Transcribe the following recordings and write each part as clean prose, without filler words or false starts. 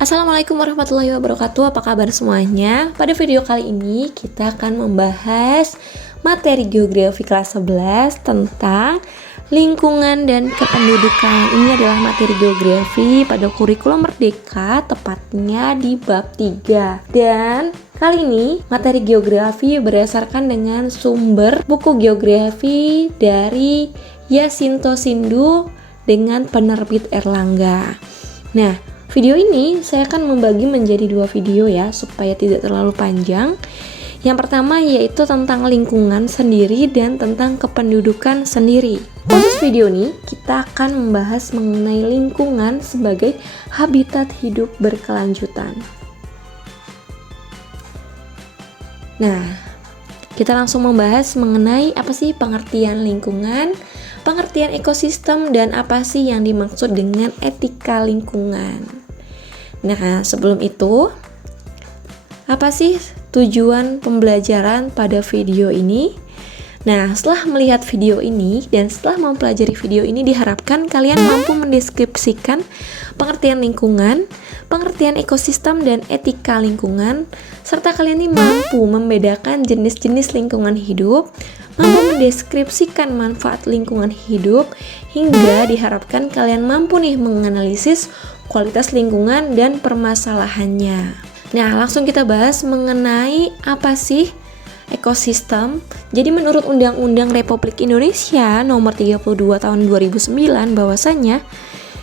Assalamualaikum warahmatullahi wabarakatuh. Apa kabar semuanya? Pada video kali ini kita akan membahas materi geografi kelas 11 tentang lingkungan dan kependudukan. Ini adalah materi geografi pada kurikulum Merdeka, tepatnya di bab 3. Dan kali ini materi geografi berdasarkan dengan sumber buku geografi dari Yasinto Sindu dengan penerbit Erlangga. Nah, video ini saya akan membagi menjadi 2 video ya, supaya tidak terlalu panjang. Yang pertama yaitu tentang lingkungan sendiri dan tentang kependudukan sendiri. Khusus video ini kita akan membahas mengenai lingkungan sebagai habitat hidup berkelanjutan. Nah, kita langsung membahas mengenai apa sih pengertian lingkungan, pengertian ekosistem, dan apa sih yang dimaksud dengan etika lingkungan. Nah, sebelum itu, apa sih tujuan pembelajaran pada video ini? Nah, setelah melihat video ini dan setelah mempelajari video ini, diharapkan kalian mampu mendeskripsikan pengertian lingkungan, pengertian ekosistem, dan etika lingkungan, serta kalian ini mampu membedakan jenis-jenis lingkungan hidup, mampu mendeskripsikan manfaat lingkungan hidup, hingga diharapkan kalian mampu nih menganalisis kualitas lingkungan dan permasalahannya. Nah, langsung kita bahas mengenai apa sih ekosistem. Jadi menurut Undang-Undang Republik Indonesia nomor 32 tahun 2009 bahwasanya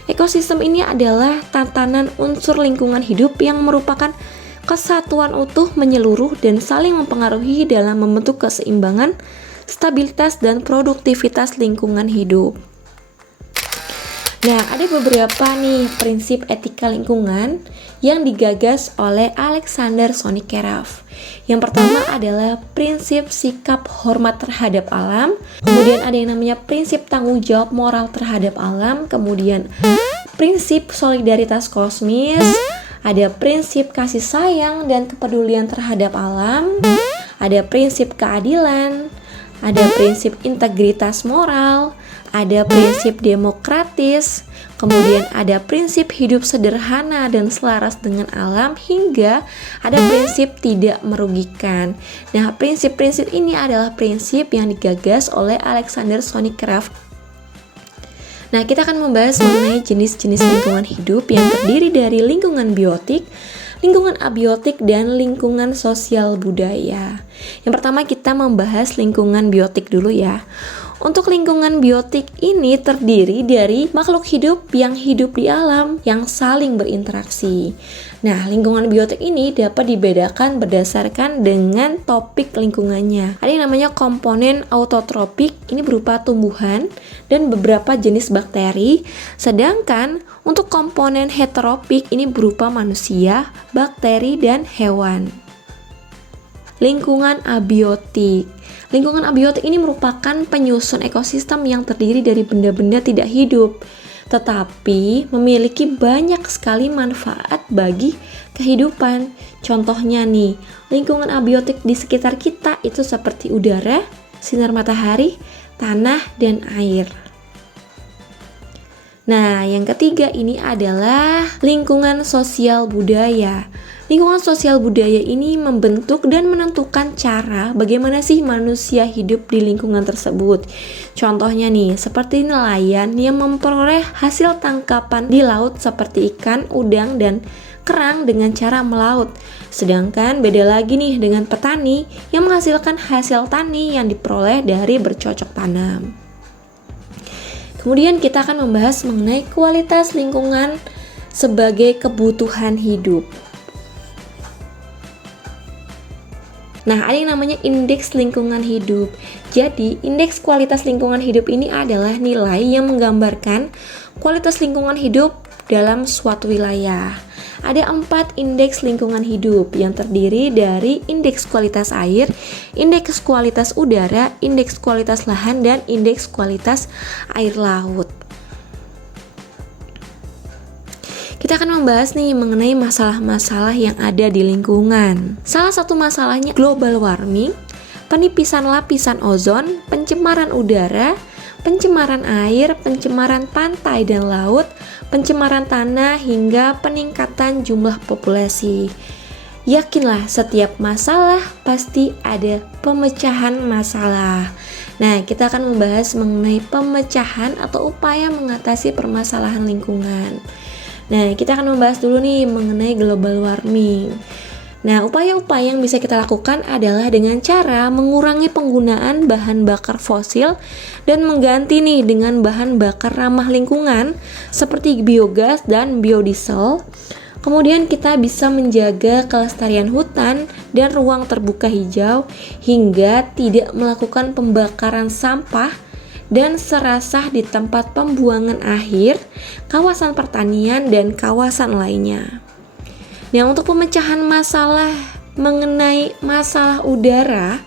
ekosistem ini adalah tatanan unsur lingkungan hidup yang merupakan kesatuan utuh menyeluruh dan saling mempengaruhi dalam membentuk keseimbangan, stabilitas, dan produktivitas lingkungan hidup. Nah, ada beberapa nih prinsip etika lingkungan yang digagas oleh Alexander Sonikerov. Yang pertama adalah prinsip sikap hormat terhadap alam, kemudian ada yang namanya prinsip tanggung jawab moral terhadap alam, kemudian prinsip solidaritas kosmis, ada prinsip kasih sayang dan kepedulian terhadap alam, ada prinsip keadilan, ada prinsip integritas moral, ada prinsip demokratis, kemudian ada prinsip hidup sederhana dan selaras dengan alam, hingga ada prinsip tidak merugikan. Nah, prinsip-prinsip ini adalah prinsip yang digagas oleh Alexander Sonikerov. Nah, kita akan membahas mengenai jenis-jenis lingkungan hidup yang terdiri dari lingkungan biotik, lingkungan abiotik, dan lingkungan sosial budaya. Yang pertama kita membahas lingkungan biotik dulu ya. Untuk lingkungan biotik ini terdiri dari makhluk hidup yang hidup di alam yang saling berinteraksi. Nah, lingkungan biotik ini dapat dibedakan berdasarkan dengan topik lingkungannya. Ada yang namanya komponen autotropik, ini berupa tumbuhan dan beberapa jenis bakteri. Sedangkan untuk komponen heteropik ini berupa manusia, bakteri, dan hewan. Lingkungan abiotik. Lingkungan abiotik ini merupakan penyusun ekosistem yang terdiri dari benda-benda tidak hidup, tetapi memiliki banyak sekali manfaat bagi kehidupan. Contohnya nih, lingkungan abiotik di sekitar kita itu seperti udara, sinar matahari, tanah, dan air. Nah, yang ketiga ini adalah lingkungan sosial budaya. Lingkungan sosial budaya ini membentuk dan menentukan cara bagaimana sih manusia hidup di lingkungan tersebut. Contohnya nih, seperti nelayan yang memperoleh hasil tangkapan di laut seperti ikan, udang, dan kerang dengan cara melaut. Sedangkan beda lagi nih dengan petani yang menghasilkan hasil tani yang diperoleh dari bercocok tanam. Kemudian kita akan membahas mengenai kualitas lingkungan sebagai kebutuhan hidup. Nah, ada yang namanya indeks lingkungan hidup. Jadi, indeks kualitas lingkungan hidup ini adalah nilai yang menggambarkan kualitas lingkungan hidup dalam suatu wilayah. Ada 4 indeks lingkungan hidup yang terdiri dari indeks kualitas air, indeks kualitas udara, indeks kualitas lahan, dan indeks kualitas air laut. Kita akan membahas nih mengenai masalah-masalah yang ada di lingkungan. Salah satu masalahnya global warming, penipisan lapisan ozon, pencemaran udara, pencemaran air, pencemaran pantai dan laut, pencemaran tanah, hingga peningkatan jumlah populasi. Yakinlah setiap masalah pasti ada pemecahan masalah. Nah, kita akan membahas mengenai pemecahan atau upaya mengatasi permasalahan lingkungan. Nah, kita akan membahas dulu nih mengenai global warming. Nah, upaya-upaya yang bisa kita lakukan adalah dengan cara mengurangi penggunaan bahan bakar fosil dan mengganti nih dengan bahan bakar ramah lingkungan seperti biogas dan biodiesel. Kemudian kita bisa menjaga kelestarian hutan dan ruang terbuka hijau hingga tidak melakukan pembakaran sampah dan serasah di tempat pembuangan akhir, kawasan pertanian, dan kawasan lainnya. Nah, untuk pemecahan masalah mengenai masalah udara,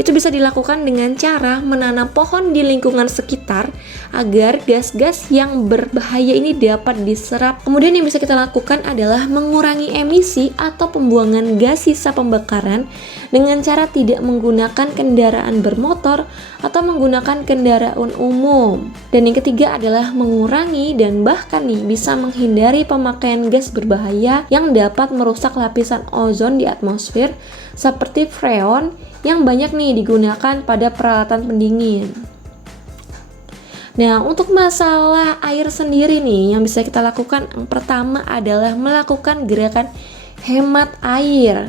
itu bisa dilakukan dengan cara menanam pohon di lingkungan sekitar agar gas-gas yang berbahaya ini dapat diserap. Kemudian yang bisa kita lakukan adalah mengurangi emisi atau pembuangan gas sisa pembakaran dengan cara tidak menggunakan kendaraan bermotor atau menggunakan kendaraan umum. Dan yang ketiga adalah mengurangi dan bahkan bisa menghindari pemakaian gas berbahaya yang dapat merusak lapisan ozon di atmosfer seperti freon yang banyak digunakan pada peralatan pendingin. Nah, untuk masalah air sendiri yang bisa kita lakukan, yang pertama adalah melakukan gerakan hemat air,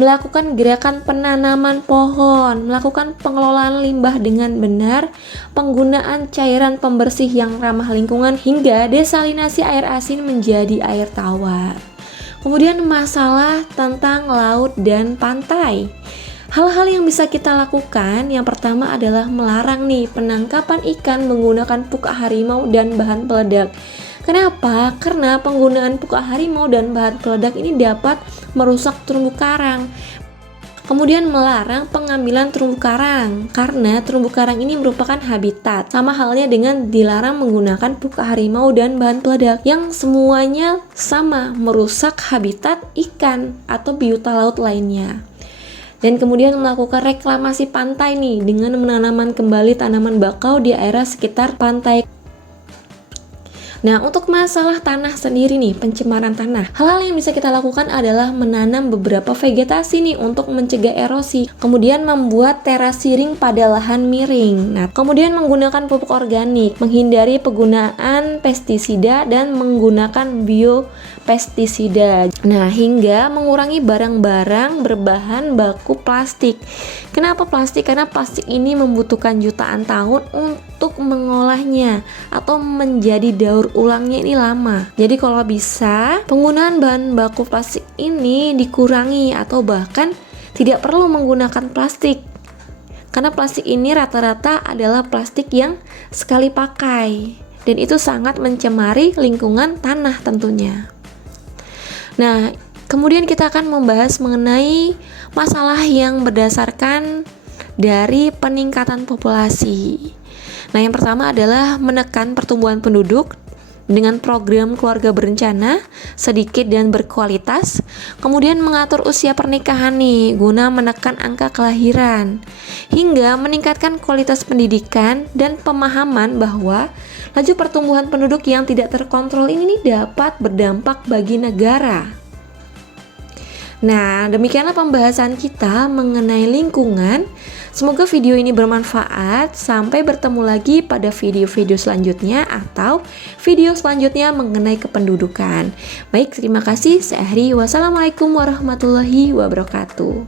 melakukan gerakan penanaman pohon, melakukan pengelolaan limbah dengan benar, penggunaan cairan pembersih yang ramah lingkungan, hingga desalinasi air asin menjadi air tawar. Kemudian masalah tentang laut dan pantai. Hal-hal yang bisa kita lakukan, yang pertama adalah melarang penangkapan ikan menggunakan puka harimau dan bahan peledak. Kenapa? Karena penggunaan puka harimau dan bahan peledak ini dapat merusak terumbu karang. Kemudian melarang pengambilan terumbu karang, karena terumbu karang ini merupakan habitat. Sama halnya dengan dilarang menggunakan puka harimau dan bahan peledak, yang semuanya sama merusak habitat ikan atau biota laut lainnya. Dan kemudian melakukan reklamasi pantai dengan menanam kembali tanaman bakau di area sekitar pantai. Nah, untuk masalah tanah sendiri pencemaran tanah. Hal-hal yang bisa kita lakukan adalah menanam beberapa vegetasi untuk mencegah erosi. Kemudian membuat terasiring pada lahan miring. Nah, kemudian menggunakan pupuk organik, menghindari penggunaan pestisida dan menggunakan biopestisida. Nah, hingga mengurangi barang-barang berbahan baku plastik. Kenapa plastik? Karena plastik ini membutuhkan jutaan tahun untuk mengolahnya atau menjadi daur ulangnya ini lama. Jadi kalau bisa penggunaan bahan baku plastik ini dikurangi atau bahkan tidak perlu menggunakan plastik. Karena plastik ini rata-rata adalah plastik yang sekali pakai dan itu sangat mencemari lingkungan tanah tentunya. Nah, kemudian kita akan membahas mengenai masalah yang berdasarkan dari peningkatan populasi. Nah, yang pertama adalah menekan pertumbuhan penduduk dengan program keluarga berencana, sedikit dan berkualitas. Kemudian mengatur usia pernikahan guna menekan angka kelahiran, hingga meningkatkan kualitas pendidikan dan pemahaman bahwa laju pertumbuhan penduduk yang tidak terkontrol ini dapat berdampak bagi negara. Nah, demikianlah pembahasan kita mengenai lingkungan. Semoga video ini bermanfaat. Sampai bertemu lagi pada video-video selanjutnya atau video selanjutnya mengenai kependudukan. Baik, terima kasih. Saya Ahri. Wassalamualaikum warahmatullahi wabarakatuh.